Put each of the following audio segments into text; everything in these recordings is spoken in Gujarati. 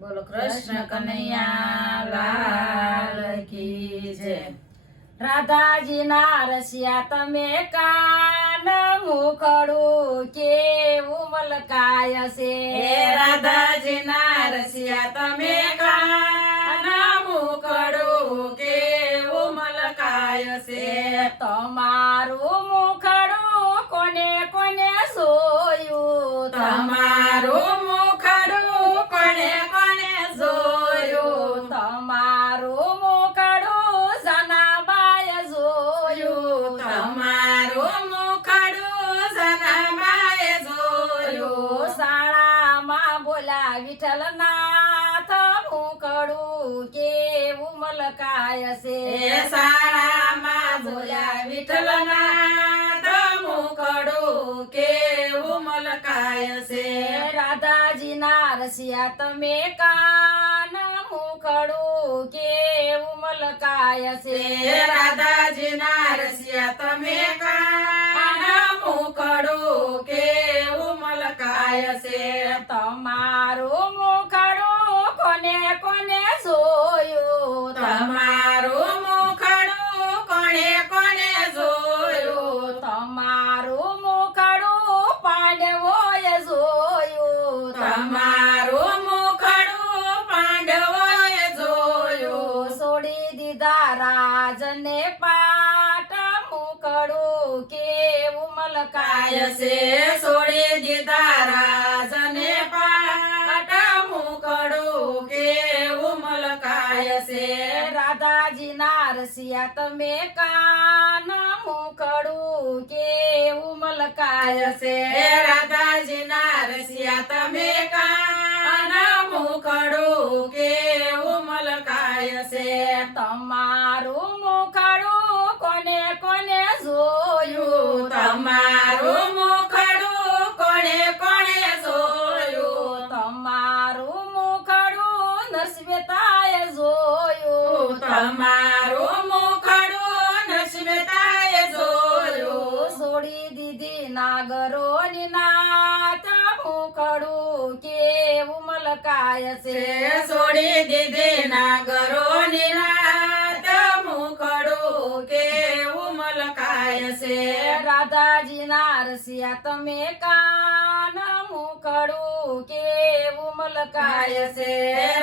બોલો કૃષ્ણ કનૈયા લાલ કી જય. રાધાજી ના રસિયા તમે કાન મુખડું કેવું મલકાય છે. હે રાધાજી ના રસિયા તમે કાન મુખડું કેવું મલકાય છે. તમારું મુખડું કોને કોને જોયું. તમારું મુખડું કોને કોને જોયું. તમારું મુખડું જનાબાએ જોયું. તમારું મુખડું જનાબાએ જોયું. શાળામાં બોલા વિઠ્ઠલનાથ મુખડું કેવું મલકાય છે. એ શાળામાં બોલ્યા વિઠ્ઠલનાથ મુખડું કેવું મલકાય છે. રાધાજી ના રસિયા તમે કાન મુખડું કેવું મલકાય છે. રાધાજી ના રસિયા તમે કાન મુખડું કેવું મલકાય છે. તમારું મુખડું કોને કોને જોયું. તમારું મુખડું કોણે કોણે જોયું. તમારું મુખડું પાંડવોએ જોયું. તમારું મુખડું પાંડવોએ જોયું. છોડી દીધા રાજને પાટ મુખડું કેવું મલકાય કાય છે. છોડી દીધા રાજને પાટ મુખડું કેવું મલકાય છે. રાધાજી ના રસિયા તમે કાન મુખડું કેવું મલકાય છે. રાધાજી ના રસિયા તમે કાન મુખડું કેવું મલકાય છે. તમારું મુખડું કોને કોને જોયું. તમારું મુખડું કોણે કોણે જોયું. તમારું મુખડું નરસિંહતાએ જોયું. તમારું મુખડું નરસિંહતાએ જોયું. છોડી દીધી નાગરોની નાત મુખડું કેવું મલકાય છે. છોડી દીધી નાગરોની રાત મુખડું કેવું મલકાય છે. રાધાજી ના રસિયા તમે કાન મુખડું કેવું મલકાય છે.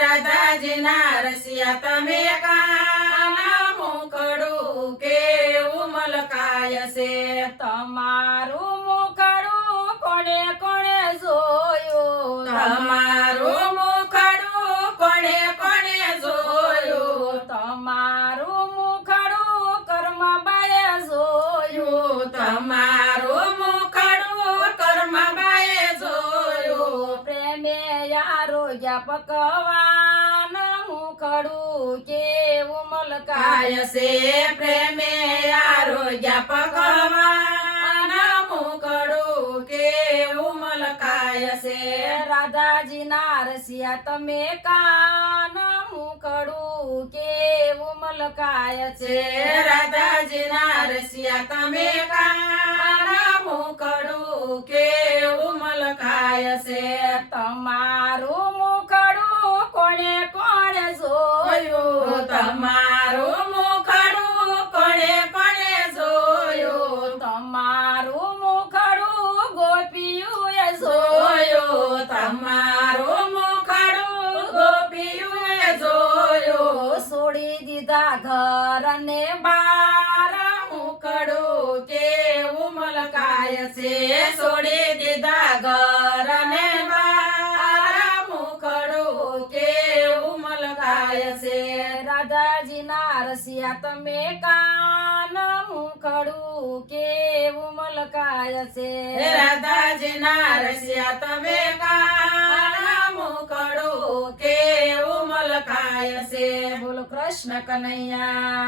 રાધાજી ના રસિયા તમે કાન મુખડું કેવું મલકાય છે. તમારું મુખડું કોણે કોણે જોયું. તમારું મુખડું કોણે કોણે જોયું. તમારું મુખડું કર્મબાએ જોયું. તમારું મુખડું કર્મબાએ જોયું. પ્રેમે આરોગ્ય પકવાન મુખડું કેવું મલકાય કાય છે. પ્રેમે આરોગ્ય પકવાન મુખડું કેવું મલકાય છે. રાધાજી ના રસિયા તમે કાન મુખડું કેવું મલકાય છે. રાધાજી ના રસિયા તમે કાન મુખડું કેવું મલકાય છે. તમારું મુખડું કોણે કોણે જોયું. તમારું મુખડું કોણે કોણે જોયું. તમારું મુખડું ગોપીઓએ જોયું. તમારું મુખડું ગોપીઓએ જોયું. છોડી દીધા ઘર ને બાર મુખડું કેવું મલકાય છે. છોડી દીધા ઘર ને બાર મુખડું કેવું મલકાય છે. રાધાજી ના રસિયા તમે કાન મુખડું કેવું મલકાય છે. રાધાજી ના રસિયા તમે કાન મુખડું કેવું મલકાય છે. બોલો કૃષ્ણ કનૈયા